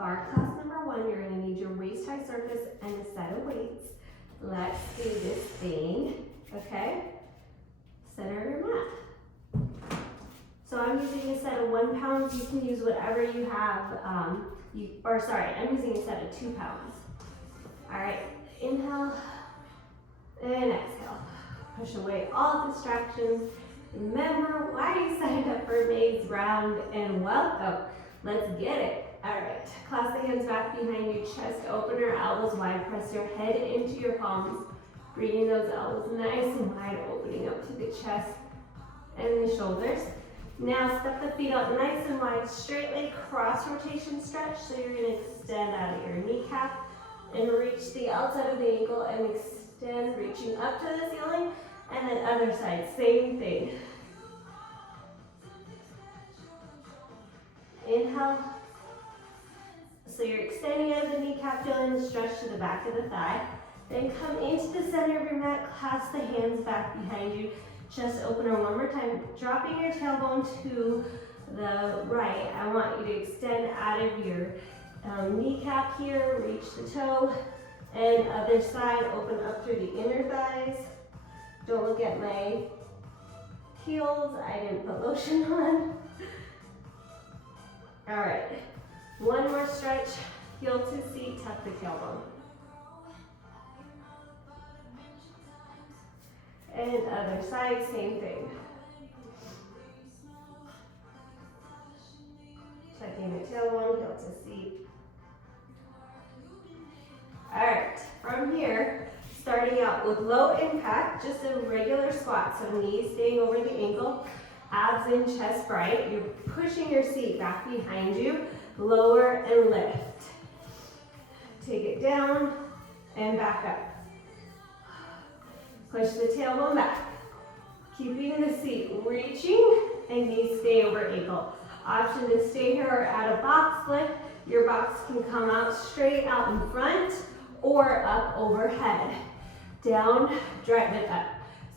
Bar class number 1, you're gonna need your waist-high surface and a set of weights. Let's do this thing, okay? Center your mat. So I'm using a set of 1 pound. You can use whatever you have. I'm using a set of 2 pounds. All right, inhale and exhale. Push away all distractions. Remember why you signed up for May's round, and welcome. Let's get it. All right, clasp the hands back behind you, chest opener, elbows wide. Press your head into your palms, bringing those elbows nice and wide, opening up to the chest and the shoulders. Now step the feet out nice and wide, straight leg cross rotation stretch. So you're gonna extend out of your kneecap and reach the outside of the ankle and extend, reaching up to the ceiling. And then other side, same thing. Inhale. So you're extending out of the kneecap, feeling the stretch to the back of the thigh. Then come into the center of your mat, clasp the hands back behind you. Chest opener one more time, dropping your tailbone to the right. I want you to extend out of your kneecap here, reach the toe, and other side, open up through the inner thighs. Don't look at my heels, I didn't put lotion on. All right, one more stretch, heel to seat, tuck the tailbone. And other side, same thing. Tucking the tailbone, heel to seat. All right, from here, starting out with low impact, just a regular squat. So knees staying over the ankle, abs in, chest bright. You're pushing your seat back behind you, lower and lift. Take it down and back up. Push the tailbone back. Keeping the seat reaching and knees stay over ankle. Option to stay here or add a box lift. Your box can come out straight out in front or up overhead. Down, drive it up.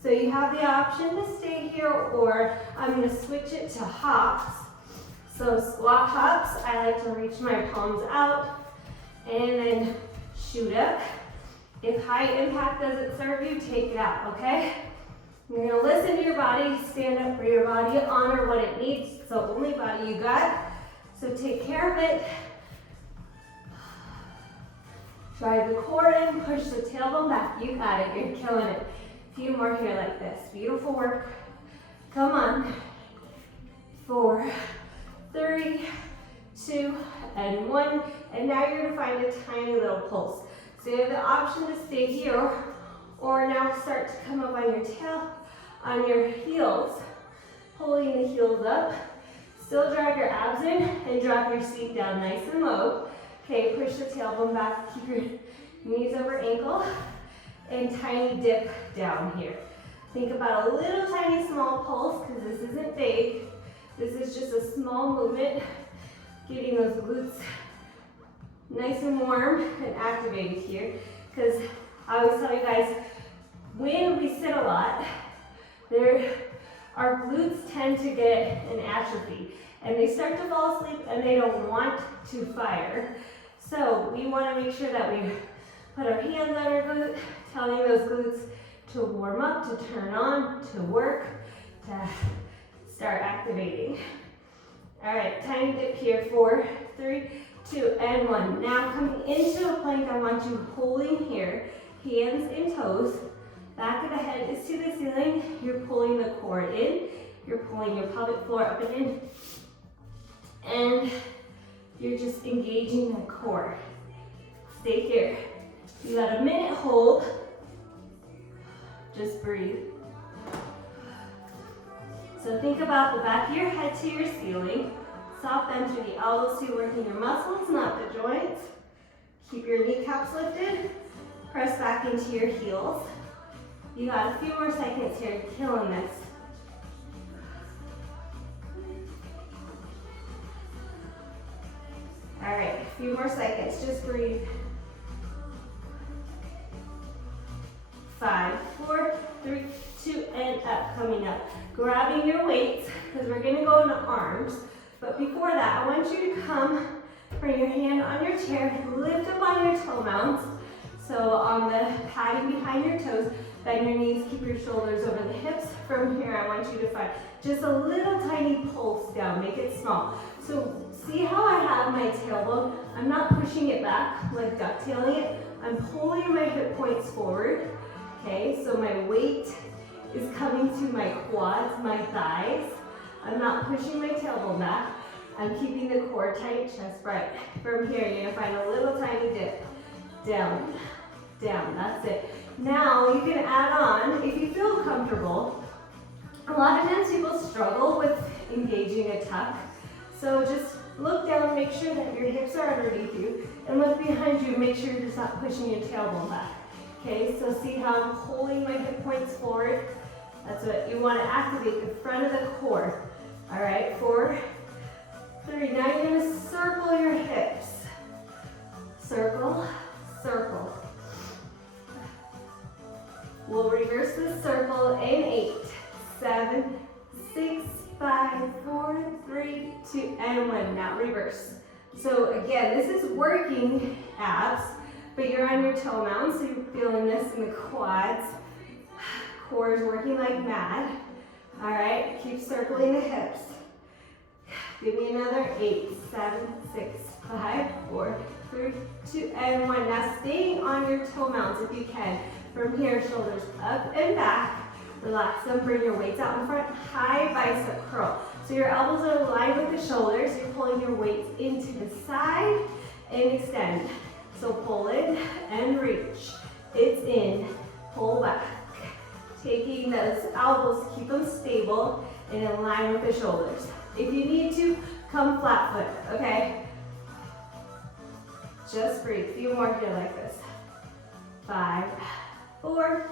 So you have the option to stay here, or I'm gonna switch it to hops. So squat hops, I like to reach my palms out and then shoot up. If high impact doesn't serve you, take it out, okay? You're gonna listen to your body, stand up for your body, honor what it needs. It's the only body you got, so take care of it. Drive the core in, push the tailbone back. You got it, you're killing it. A few more here like this. Beautiful work. Come on. 4, 3, 2, and 1. And now you're gonna find a tiny little pulse. So you have the option to stay here, or now start to come up on your tail, on your heels. Pulling the heels up. Still drive your abs in and drop your seat down nice and low. Okay, push the tailbone back, keep your knees over ankle, and tiny dip down here. Think about a little tiny small pulse, because this isn't big. This is just a small movement, getting those glutes nice and warm and activated here. Because I always tell you guys, when we sit a lot, our glutes tend to get an atrophy, and they start to fall asleep and they don't want to fire. So we want to make sure that we put our hands on our glutes, telling those glutes to warm up, to turn on, to work, to start activating. All right, tiny dip here, 4, 3, 2, and 1. Now coming into a plank, I want you holding here, hands and toes. Back of the head is to the ceiling. You're pulling the core in. You're pulling your pelvic floor up and in. And you're just engaging the core. Stay here. You got a minute hold. Just breathe. So think about the back of your head to your ceiling. Soft bend through the elbows, so you're working your muscles, not the joints. Keep your kneecaps lifted. Press back into your heels. You got a few more seconds here, killing this. All right, a few more seconds, just breathe. 5, 4, 3, 2, and up, coming up. Grabbing your weights, because we're gonna go into arms. But before that, I want you to come, bring your hand on chair, lift up on your toe mounts. So on the padding behind your toes, bend your knees, keep your shoulders over the hips. From here, I want you to find just a little tiny pulse down, make it small. So see how I have my tailbone? I'm not pushing it back, like ducktailing it. I'm pulling my hip points forward, okay? So my weight is coming to my quads, my thighs. I'm not pushing my tailbone back. I'm keeping the core tight, chest bright. From here, you're gonna find a little tiny dip. Down, down, that's it. Now you can add on, if you feel comfortable, a lot of times people struggle with engaging a tuck. So just look down, make sure that your hips are underneath you, and look behind you, make sure you're just not pushing your tailbone back. Okay, so see how I'm pulling my hip points forward? That's what you want to activate, the front of the core. All right, 4, 3. Now you're going to circle your hips. Circle, circle. We'll reverse the circle in 8, 7, 6, 5, 4, 3, 2, and 1. Now reverse. So again, this is working abs, but you're on your toe mounts, so you're feeling this in the quads. Core is working like mad. All right, keep circling the hips. Give me another 8, 7, 6, 5, 4, 3, 2, and 1. Now staying on your toe mounts if you can. From here, shoulders up and back. Relax them, bring your weights out in front. High bicep curl. So your elbows are aligned with the shoulders. You're pulling your weights into the side and extend. So pull in and reach. It's in, pull back. Taking those elbows, keep them stable and in line with the shoulders. If you need to, come flat foot, okay? Just breathe. A few more here like this. 5, 4,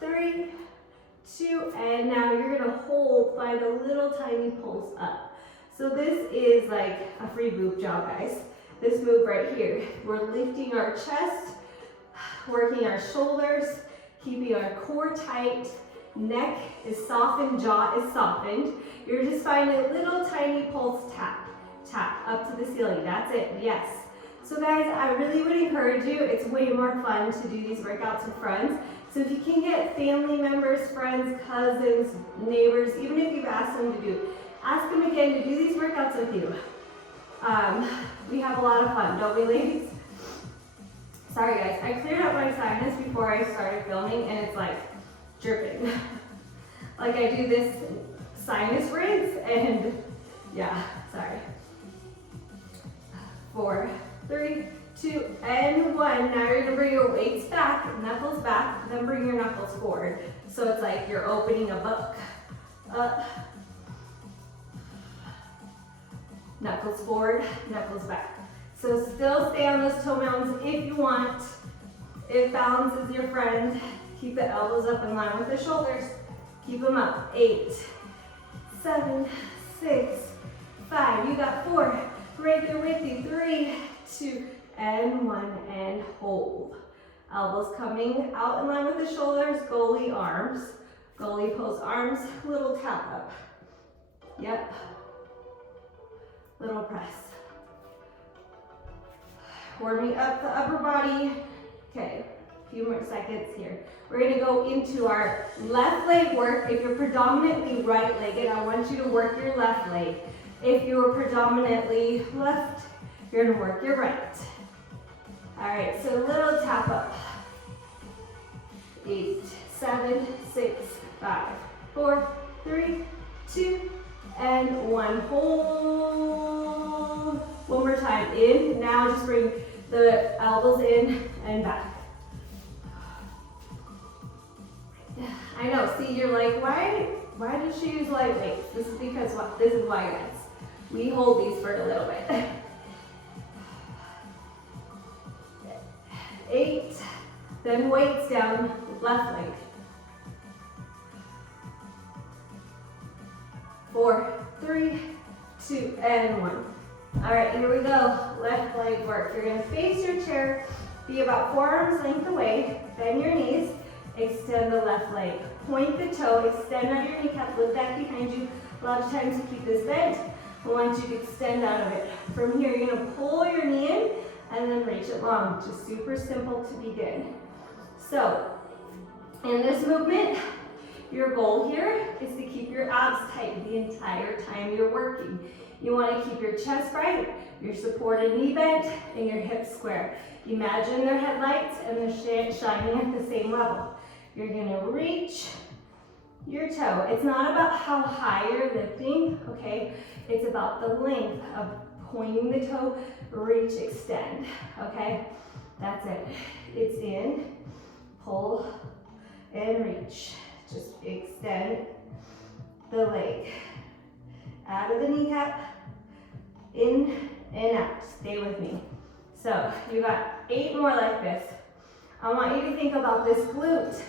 3, 2, and now you're gonna hold, find a little tiny pulse up. So this is like a free boob job, guys. This move right here. We're lifting our chest, working our shoulders, keeping our core tight, neck is softened, jaw is softened. You're just finding a little tiny pulse tap, tap up to the ceiling. That's it, yes. So guys, I really would encourage you, it's way more fun to do these workouts with friends. So if you can get family members, friends, cousins, neighbors, even if you've asked them to do, ask them again to do these workouts with you. We have a lot of fun, don't we, ladies? Sorry guys, I cleared up my sinus before I started filming and it's like dripping. Like I do this sinus rinse and yeah, sorry. 4, 3, 2, and 1. Now you're gonna bring your weights back, knuckles back, then bring your knuckles forward. So it's like you're opening a book. Up, knuckles forward, knuckles back. So still stay on those toe mounts if you want. If balance is your friend, keep the elbows up in line with the shoulders. Keep them up. 8, 7, 6, 5. You got 4. Right there with you. 3, 2, and 1, and hold. Elbows coming out in line with the shoulders. Goalie arms. Goalie pose arms. Little tap up. Yep. Little press. Warming up the upper body. Okay, a few more seconds here. We're gonna go into our left leg work. If you're predominantly right-legged, I want you to work your left leg. If you're predominantly left, you're gonna work your right. All right, so a little tap up. 8, 7, 6, 5, 4, 3, 2, and 1. Hold. One more time. In. Now just bring the elbows in and back. I know. See, you're like, why does she use light weights? This is because this is why, guys. We hold these for a little bit. 8. Then weights down, left leg. 4, 3, 2, and 1. All right, here we go. Left leg work. You're gonna face your chair, be about 4 arms length away, bend your knees, extend the left leg. Point the toe, extend out your kneecap, look back behind you. A lot of times you keep this bent. I want you to extend out of it. From here, you're gonna pull your knee in and reach it long. Just super simple to begin. So, in this movement, your goal here is to keep your abs tight the entire time you're working. You want to keep your chest right, your supported knee bent, and your hips square. Imagine their headlights and they're shining at the same level. You're going to reach your toe. It's not about how high you're lifting, okay? It's about the length of pointing the toe, reach, extend, okay? That's it. It's in, pull, and reach. Just extend the leg. Out of the kneecap, in and out. Stay with me. So you got 8 more like this. I want you to think about this glute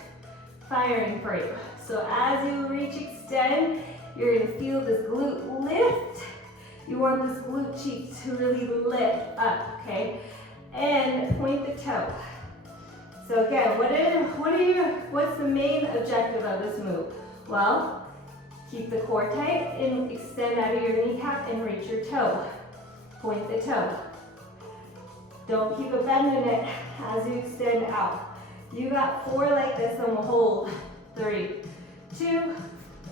firing for you. So as you reach, extend, you're gonna feel this glute lift. You want this glute cheek to really lift up, okay? And point the toe. So again, what's the main objective of this move? Well, keep the core tight and extend out of your kneecap and reach your toe. Point the toe. Don't keep a bend in it as you extend out. You got 4 like this and we'll hold. 3, 2,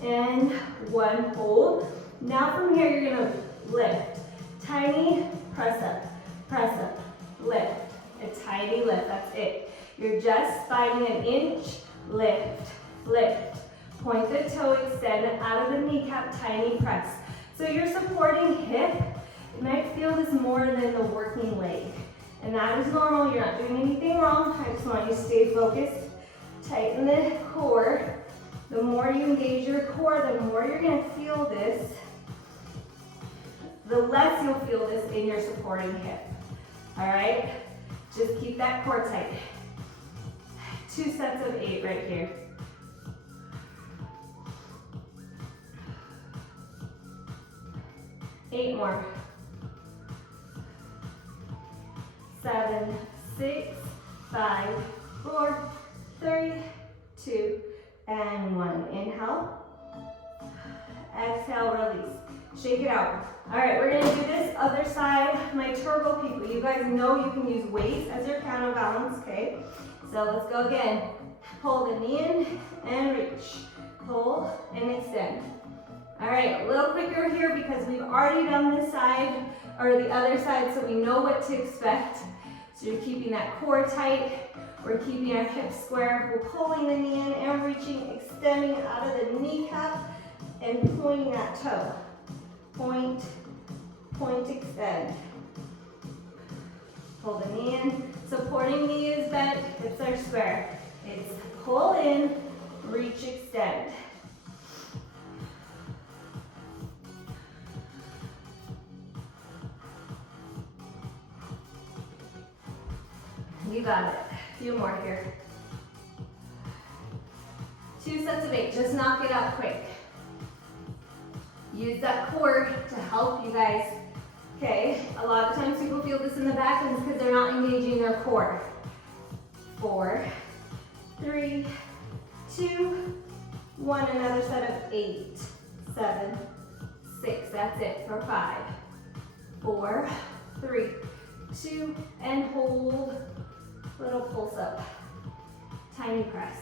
and 1, hold. Now from here you're gonna lift. Tiny press up, lift. A tiny lift, that's it. You're just finding an inch, lift, lift. Point the toe, extend out of the kneecap, tiny press. So you're supporting hip. You might feel this more than the working leg. And that is normal, you're not doing anything wrong. I just want you to stay focused. Tighten the core. The more you engage your core, the more you're gonna feel this. The less you'll feel this in your supporting hip. All right? Just keep that core tight. 2 sets of 8 right here. Eight more. 7, 6, 5, 4, 3, 2, and 1. Inhale. Exhale, release. Shake it out. All right, we're gonna do this other side. My turbo people, you guys know you can use weights as your counterbalance, okay? So let's go again. Pull the knee in and reach. Pull and extend. All right, a little quicker here because we've already done this side or the other side, so we know what to expect. So you're keeping that core tight. We're keeping our hips square. We're pulling the knee in and reaching, extending out of the kneecap and pointing that toe. Point, point, extend. Pull the knee in. Supporting knee is bent, hips are square. It's pull in, reach, extend. You got it. A few more here. 2 sets of 8. Just knock it out quick. Use that core to help you guys. Okay, a lot of times people feel this in the back and it's because they're not engaging their core. 4, 3, 2, 1. Another set of 8, 7, 6. That's it for 5, 4, 3, 2, and hold. Little pulse up. Tiny press.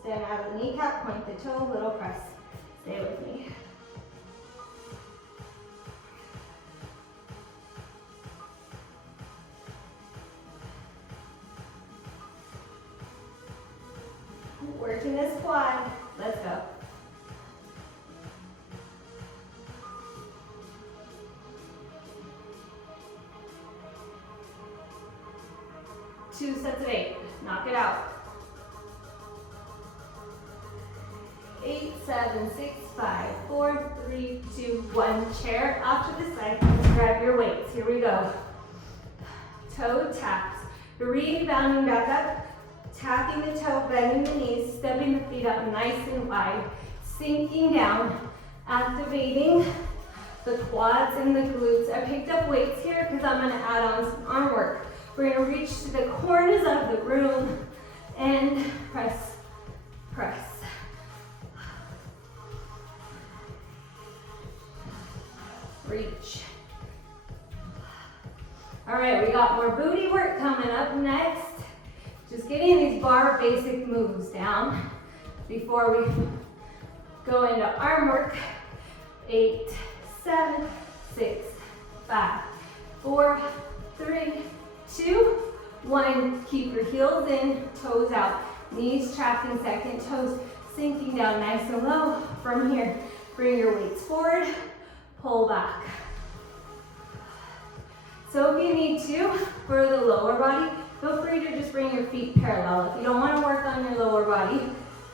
Stand out of the kneecap, point the toe, little press. Stay with me. Working this quad. Let's go. Two sets of 8. Knock it out. 8, 7, 6, 5, 4, 3, 2, 1. Chair off to the side. Grab your weights. Here we go. Toe taps. Rebounding back up. Tapping the toe, bending the knees, stepping the feet up nice and wide. Sinking down. Activating the quads and the glutes. I picked up weights here because I'm going to add on some arm work. We're going to reach to the corners of the room and press, press. Reach. All right, we got more booty work coming up next. Just getting these bar basic moves down before we go into arm work. 8, 7, 6, 5, 4, 3, 2, 1. Keep your heels in, toes out. Knees tracking second, toes sinking down nice and low. From here, bring your weights forward, pull back. So if you need to, for the lower body, feel free to just bring your feet parallel. If you don't want to work on your lower body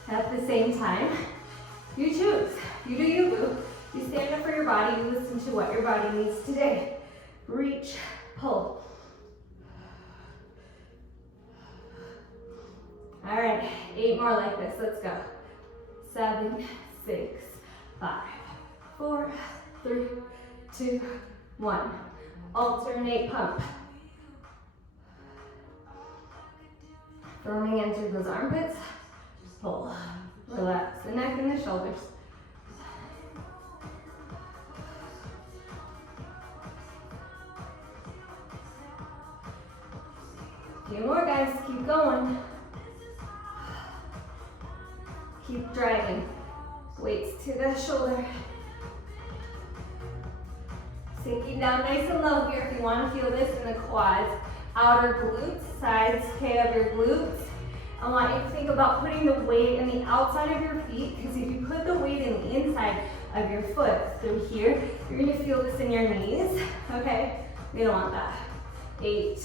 at the same time, you choose. You do you, boo. You stand up for your body, you listen to what your body needs today. Reach, pull. All right, 8 more like this, let's go. 7, 6, 5, 4, 3, 2, 1. Alternate pump. Firming into those armpits, pull. Relax the neck and the shoulders. A few more, guys, keep going. Keep dragging. Weights to the shoulder. Sinking down nice and low here if you want to feel this in the quads. Outer glutes, sides of your glutes. I want you to think about putting the weight in the outside of your feet, because if you put the weight in the inside of your foot through here, you're going to feel this in your knees, okay? We don't want that. 8,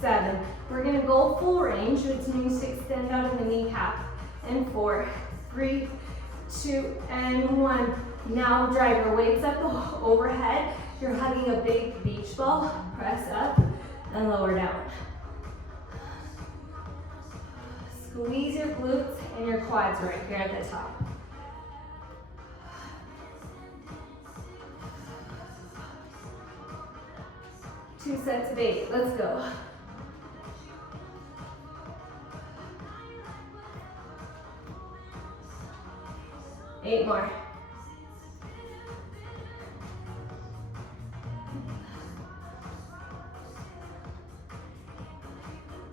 7. We're going to go full range, which means to extend out of the kneecap. And 4, 3, 2, and 1. Now drive your weights up overhead. You're hugging a big beach ball. Press up and lower down. Squeeze your glutes and your quads right here at the top. Two sets of 8. Let's go. Eight more.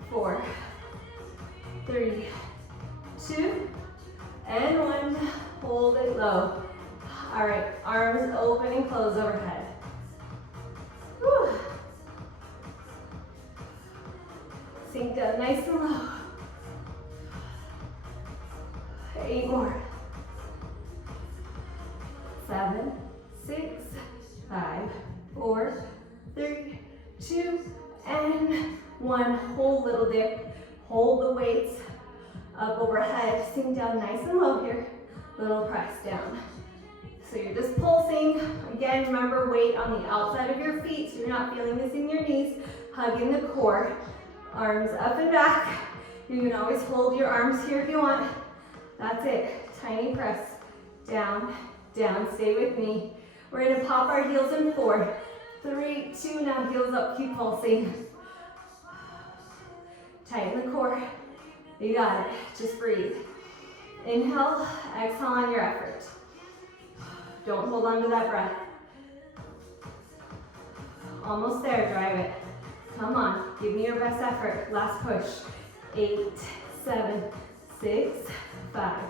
4, 3, 2, and 1. Hold it low. All right, arms open and close overhead. Whew. Sink down nice and low. 8 more. 7, 6, 5, 4, 3, 2, and 1. Whole little dip. Hold the weights up overhead. Sink down nice and low here. Little press down. So you're just pulsing. Again, remember, weight on the outside of your feet so you're not feeling this in your knees. Hugging the core. Arms up and back. You can always hold your arms here if you want. That's it. Tiny press. Down, down. Stay with me. We're going to pop our heels in 4, 3, 2. Now heels up. Keep pulsing. Tighten the core. You got it. Just breathe. Inhale, exhale on your effort. Don't hold on to that breath. Almost there, drive it. Come on, give me your best effort. Last push. 8, 7, 6, 5,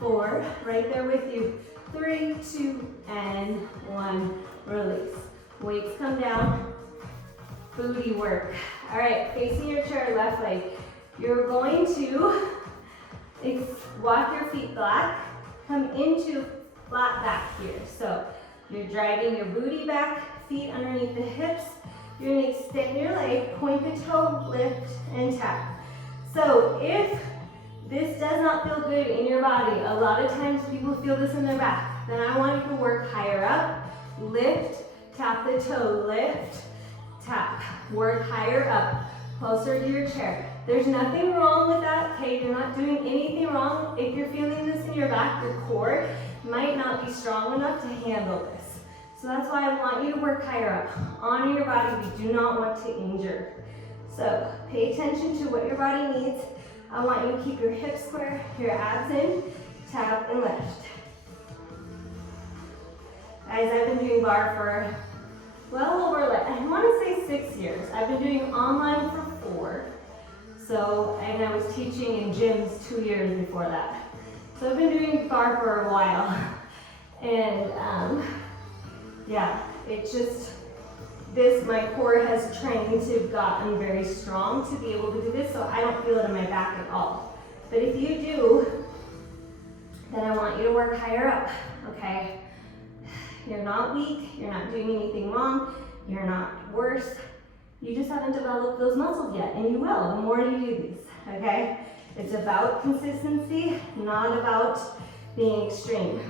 4, right there with you. 3, 2, and 1. Release. Weights come down. Booty work. All right, facing your chair, left leg. You're going to walk your feet back, come into flat back here. So you're dragging your booty back, feet underneath the hips. You're gonna extend your leg, point the toe, lift, and tap. So if this does not feel good in your body, a lot of times people feel this in their back, then I want you to work higher up, lift, tap the toe, lift, tap, work higher up, closer to your chair. There's nothing wrong with that, okay? You're not doing anything wrong. If you're feeling this in your back, your core might not be strong enough to handle this. So that's why I want you to work higher up. Honor your body. We do not want to injure. So pay attention to what your body needs. I want you to keep your hips square, your abs in, tap and lift. Guys, I've been doing barre for well over, like, I want to say 6 years. I've been doing online for 4. So, and I was teaching in gyms 2 years before that. So I've been doing barre for a while. And yeah, it's just, my core has trained to gotten very strong to be able to do this, so I don't feel it in my back at all. But if you do, then I want you to work higher up, okay? You're not weak, you're not doing anything wrong, you're not worse. You just haven't developed those muscles yet, and you will the more you do these, okay? It's about consistency, not about being extreme.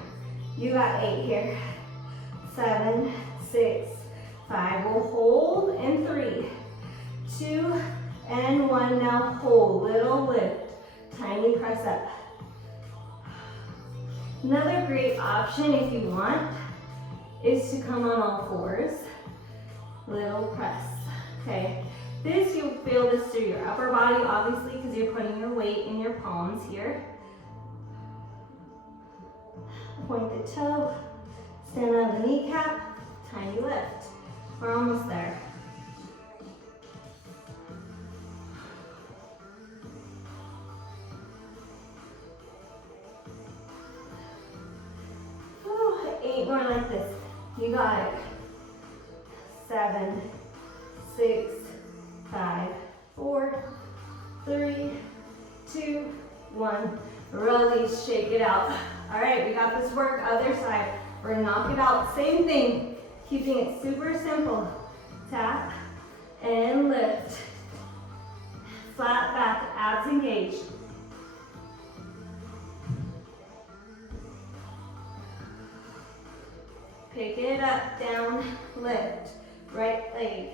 You got 8 here. 7, 6, 5. We'll hold, and 3, 2, and 1. Now hold, little lift, tiny press up. Another great option if you want is to come on all 4s, little press. Okay, this, you'll feel this through your upper body, obviously, because you're putting your weight in your palms here. Point the toe, stand on the kneecap, tiny lift. We're almost there. Whew, 8 more like this. You got it. 7, 6, 5, 4, 3, 2, 1. Release, shake it out. All right, we got this work, other side. We're gonna knock it out, same thing. Keeping it super simple. Tap and lift. Flat back, abs engaged. Pick it up, down, lift. Right leg.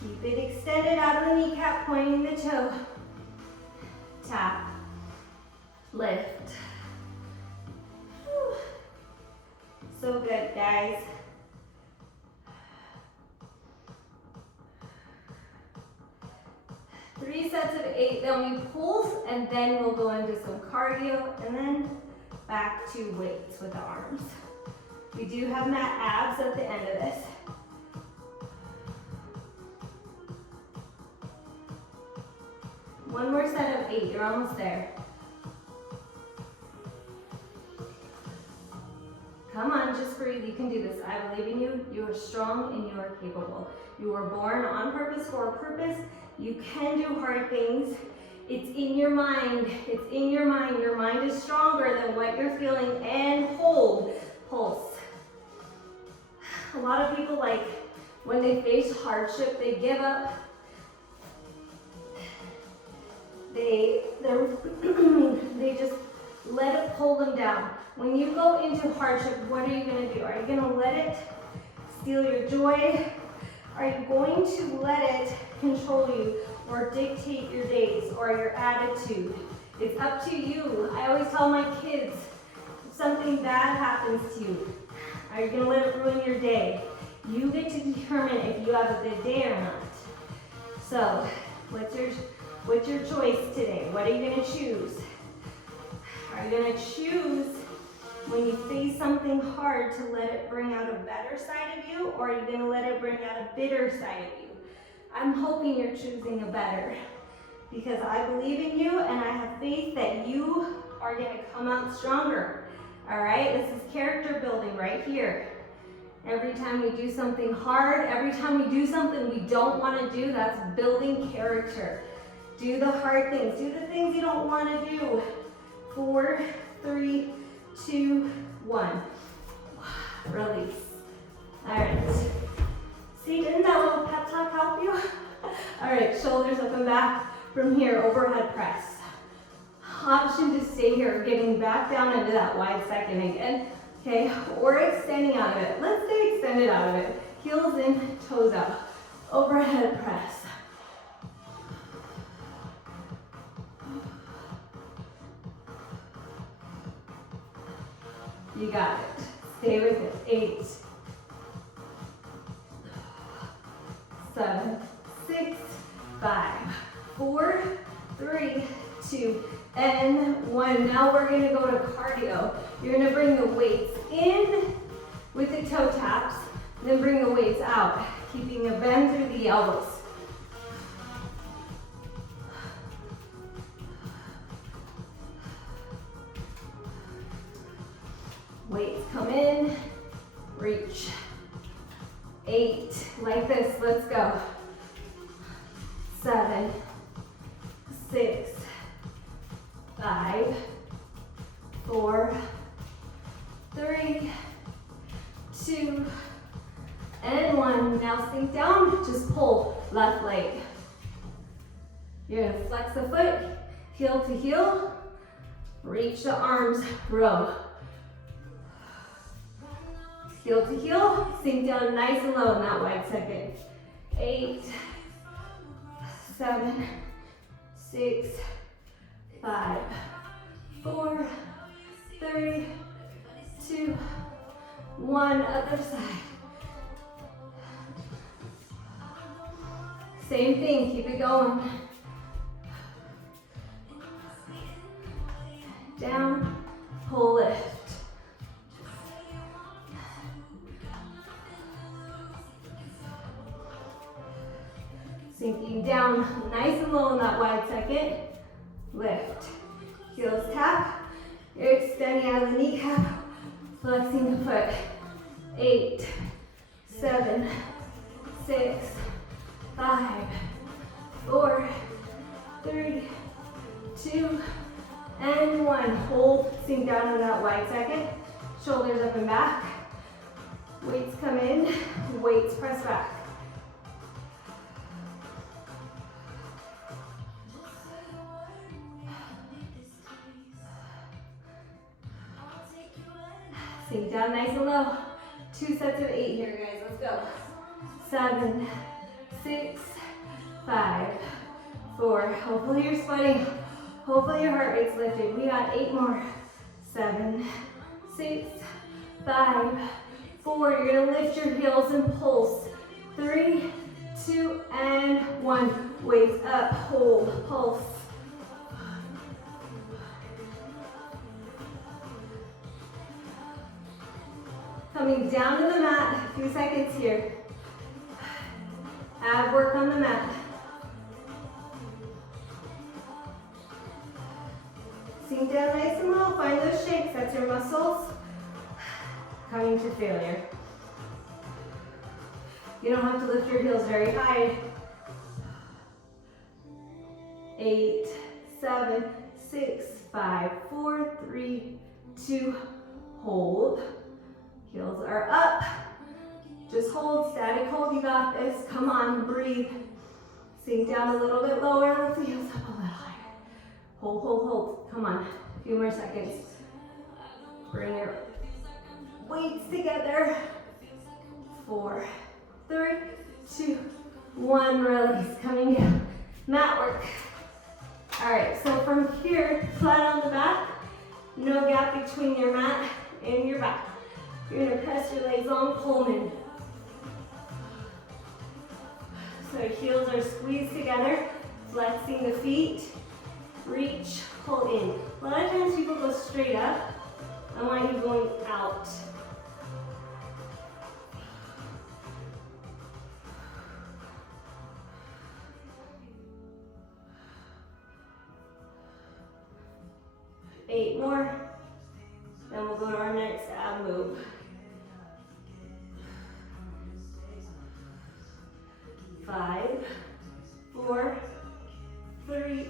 Keep it extended out of the kneecap, pointing the toe. Tap, lift. Whew. So good, guys. Three sets of 8, then we pulse, and then we'll go into some cardio, and then back to weights with the arms. We do have mat abs at the end of this. One more set of 8, you're almost there. Come on, just breathe, you can do this. I believe in you, you are strong and you are capable. You were born on purpose for a purpose. You can do hard things. It's in your mind, it's in your mind. Your mind is stronger than what you're feeling, and hold, pulse. A lot of people, like, when they face hardship, they give up. They just let it pull them down. When you go into hardship, what are you going to do? Are you going to let it steal your joy? Are you going to let it control you or dictate your days or your attitude? It's up to you. I always tell my kids, if something bad happens to you, are you going to let it ruin your day? You get to determine if you have a good day or not. So, what's your choice today? What are you going to choose? Are you going to choose when you face something hard to let it bring out a better side of you, or are you going to let it bring out a bitter side of you? I'm hoping you're choosing a better, because I believe in you and I have faith that you are going to come out stronger. All right, this is character building right here. Every time we do something hard, every time we do something we don't want to do, that's building character. Do the hard things. Do the things you don't want to do. 4, 3, 2, 1. Release. All right. See, didn't that little pep talk help you? All right, shoulders up and back. From here, overhead press. Option to stay here, getting back down into that wide second again. Okay, or extending out of it. Let's stay extended out of it. Heels in, toes out. Overhead press. You got it. Stay with it. 8, 7, 6, 5, 4, 3, 2, and 1. Now we're going to go to cardio. You're going to bring the weights in with the toe taps. Then bring the weights out, keeping a bend through the elbows. Weights come in, reach. 8, like this, let's go. 7, 6, 5, 4, 3, 2, and 1. Now sink down, just pull left leg. You're gonna flex the foot, heel to heel, reach the arms, row. Heel to heel, sink down nice and low in that wide second. 8, 7, 6, 5, 4, 3, 2, 1. Other side. Same thing, keep it going. Down, pull, lift. Sinking down nice and low in that wide second. Lift. Heels tap. You're extending out of the kneecap. Flexing the foot. 8, 7, 6, 5, 4, 3, 2, and 1. Hold. Sink down in that wide second. Shoulders up and back. Weights come in. Weights press back. Sink down nice and low. 2 sets of 8 here, guys. Let's go. 7, 6, 5, 4. Hopefully you're sweating. Hopefully your heart rate's lifted. We got 8 more. 7, 6, 5, 4. You're gonna lift your heels and pulse. 3, 2, and 1. Weights up. Hold. Pulse. Coming down to the mat, a few seconds here. Ab work on the mat. Sink down nice and low, find those shakes, that's your muscles coming to failure. You don't have to lift your heels very high. 8, 7, 6, 5, 4, 3, 2, hold. Heels are up. Just hold, static hold, you got this. Come on, breathe. Sink down a little bit lower, lift the heels up a little higher. Hold, hold, hold. Come on, a few more seconds. Bring your weights together. 4, 3, 2, 1, release. Coming down, mat work. All right, so from here, flat on the back, no gap between your mat and your back. You're gonna press your legs on Pullman. So heels are squeezed together, flexing the feet, reach, pull in. A lot of times people go straight up. I want you going out. Eight more, then we'll go to our next ab move. 5, 4, 3,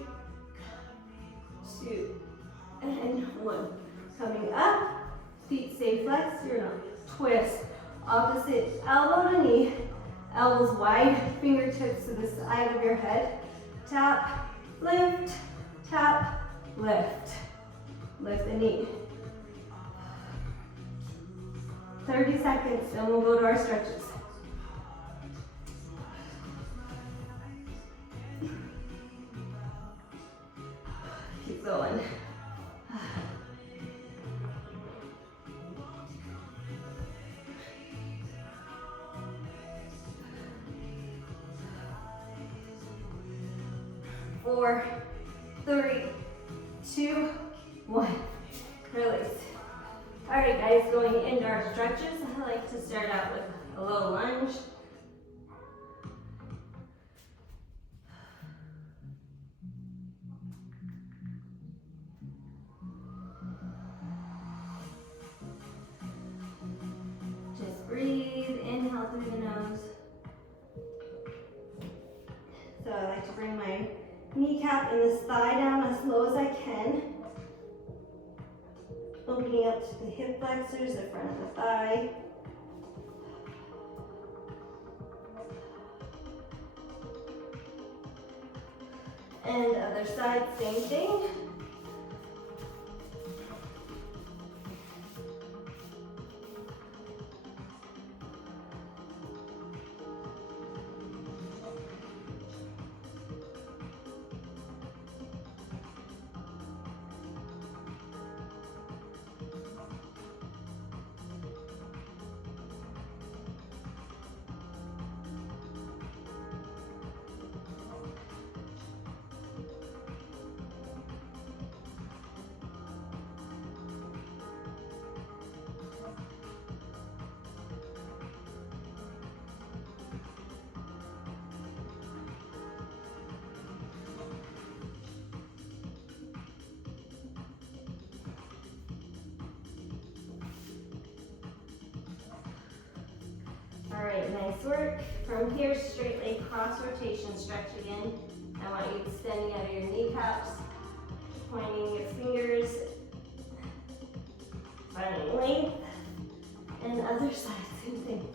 2, and 1. Coming up, feet stay flexed, you're gonna twist. Opposite elbow to knee, elbows wide, fingertips to the side of your head. Tap, lift, tap, lift. Lift the knee. 30 seconds, then we'll go to our stretches. Keep going. Four, 3, 2, 1. Release. All All right, guys, going into our stretches, I like to start out with a low lunge. Just breathe, inhale through the nose. So I like to bring my kneecap and this thigh down as low as I can. Opening up to the hip flexors, the front of the thigh. And other side, same thing. All right, nice work. From here, straight leg cross rotation stretch again. I want you extending out of your kneecaps, pointing your fingers, finding length, and other side, same thing.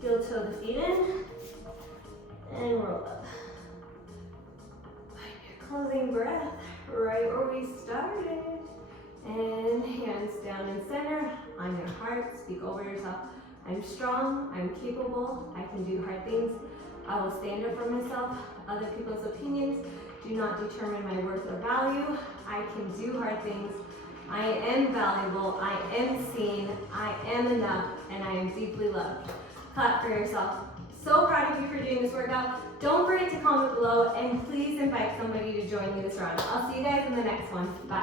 Heel toe the feet in, and roll up. Find your closing breath right where we started. And hands down in center, on your heart, speak over yourself. I'm strong, I'm capable, I can do hard things. I will stand up for myself. Other people's opinions do not determine my worth or value. I can do hard things. I am valuable, I am seen, I am enough, and I am deeply loved. Clap for yourself. So proud of you for doing this workout. Don't forget to comment below, and please invite somebody to join me this round. I'll see you guys in the next one. Bye.